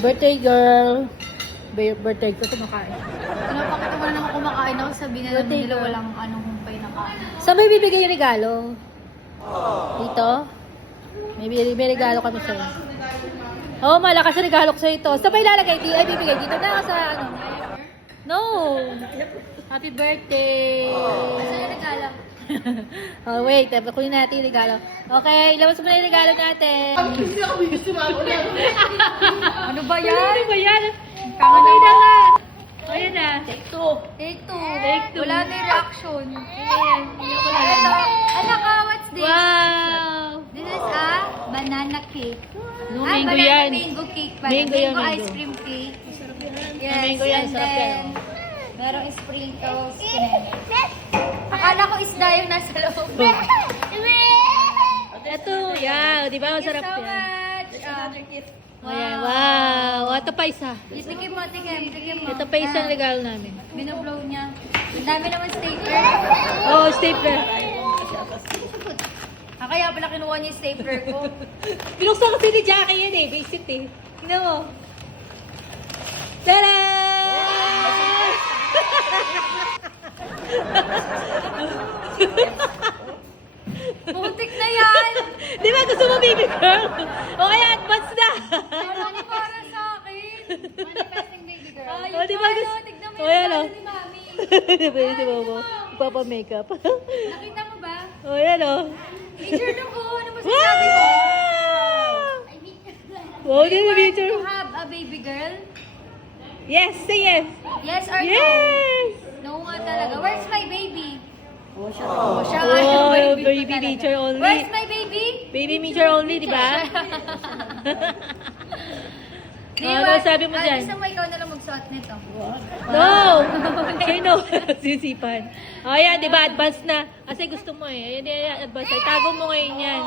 Birthday girl. Birthday ko kumakain. Pinapakita mo na naman kumakain ako, sabihin na naman Birthday nila girl. walang anong humpay na kain. Saan may bibigay yung regalo? Dito? May regalo kami sa'yo. Oh, malakas ang regalo ko sa'yo ito. Saan pa ilalagay? Ay, bibigay dito na sa ano. No! Happy birthday! Saan yung regalo? Oh, wait. Kunin natin yung regalo. Okay, ilabas mo na yung regalo natin. Ano ba yan? Ano ba yan? Kama Okay na na nga. Ayan na. Take two. Take two. Take two. Wala na yung reaction. Ayan. Ito. Anak ka, what's this? Wow! This is a banana cake. No, Ah, mango banana yan. mango cake pala. Mango yan, Mango mango. ice cream cake. Ah, mango yan, and sarap yan, then, merong sprinkles. Akala ko isda yung nasa loob. Ito, yeah. Di ba? Thank you Masarap so yan. much. Ayan, wow. Ito pa isa. Tikim mo, tikim mo. Ito pa isang Ah, regalo namin. Binoblow niya. Ang dami naman stapler. Oh, stapler. Kaya pala kinuha niya yung stapler ko. Binuksan kasi ni Jackie yan eh. Basic eh. Tingnan mo. Tada! Muntik na yan! Di ba gusto mo baby girl? O kaya advance na. Ano para sa akin? Manifesting baby girl. Ay, O, di ba gusto? tignan mo O, yung yan o. regalo ni Mami. Pwede si Bobo. Papa-makeup. Nakita mo ba? O, yan o. Picture lang ko. Ano ba sinabi mo? Wow! Wow, din yung picture. To have a baby girl? Yes, say yes. Yes or no? Yes! No nga talaga. Where's my baby? Oh, siya Oh, yung baby ko talaga. picture only. Where's my baby? Baby picture only, di ba? Ano sabi mo dyan? Gusto mo ikaw na lang magsuot nito. No! Sino? Sisipan. O, yan, di ba? Advance na. Kasi gusto mo eh. Ayan, yan, advance. Ay, tago mo ngayon yan.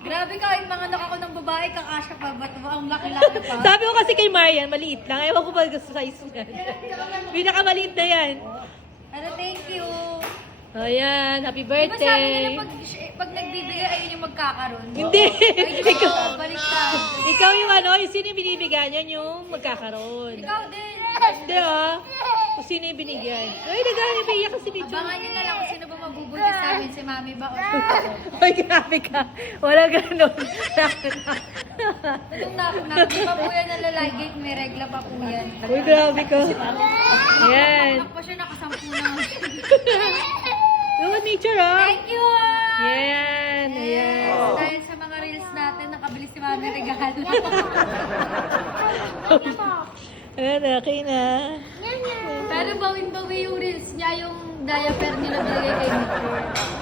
Grabe ka, yung mga anak ako ng babae, kakasya pa, ba't mo ang laki-laki pa? Sabi ko kasi kay Marian, maliit lang. Ewan ko ba gusto size niya. Pinakamaliit na yan. Ano, thank you. O, yan. Happy Di ba sabi birthday. nila pag nagbibigay, ayun yung magkakaroon? Hindi. Ay, di ikaw, ba? Baliktad. ikaw yung ano, yung sino yung binibigyan yan, yung magkakaroon. Ikaw din. Hindi ah. Kung sino yung binigyan. Ay, nag-iiyak kasi video. Abangan nyo na lang kung sino ba mabubuntis namin, si Mami ba o Ay, grabe ka. Wala ganun. Tulong na ako na. Di ba po yan nalalagate? May regla pa po yan. Uy, grabe ka. Ayan. Ako pa siya nakasampu na. Look at nature, ah. Thank you! Ayan. Ayan. Dahil sa mga reels natin, nakabili si Mami regalo. Ayan, okay na. Pero bawin-bawi yung reels niya, yung diaper nila binigay kay Mitchell.